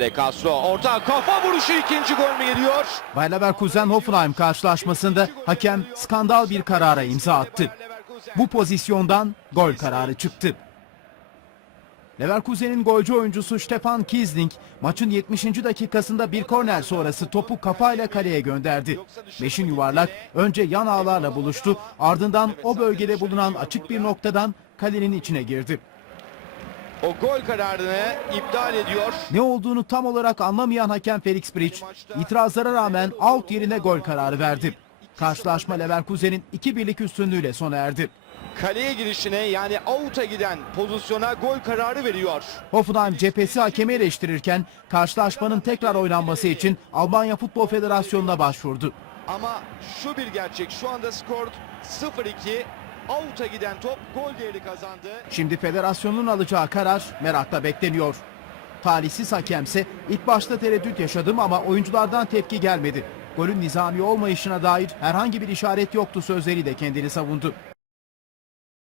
De Castro orta kafa vuruşu ikinci gol mü geliyor? Bayer Leverkusen Hoffenheim karşılaşmasında hakem skandal bir karara imza attı. Bu pozisyondan gol kararı çıktı. Leverkusen'in golcü oyuncusu Stefan Kiesling maçın 70. dakikasında bir korner sonrası topu kafayla kaleye gönderdi. Beşin yuvarlak önce yan ağlarla buluştu ardından o bölgede bulunan açık bir noktadan kalenin içine girdi. O gol kararını iptal ediyor. Ne olduğunu tam olarak anlamayan hakem Felix Bridge itirazlara rağmen out yerine gol kararı verdi. Karşılaşma Leverkusen'in 2-1'lik üstünlüğüyle sona erdi. Kaleye girişine yani out'a giden pozisyona gol kararı veriyor. Hoffenheim cephesi hakemi eleştirirken karşılaşmanın tekrar oynanması için Almanya Futbol Federasyonu'na başvurdu. Ama şu bir gerçek şu anda skor 0-2. Out'a giden top gol değeri kazandı. Şimdi federasyonun alacağı karar merakla bekleniyor. Talihsiz hakemse ilk başta tereddüt yaşadım ama oyunculardan tepki gelmedi. Golün nizami olmayışına dair herhangi bir işaret yoktu sözleriyle kendini savundu.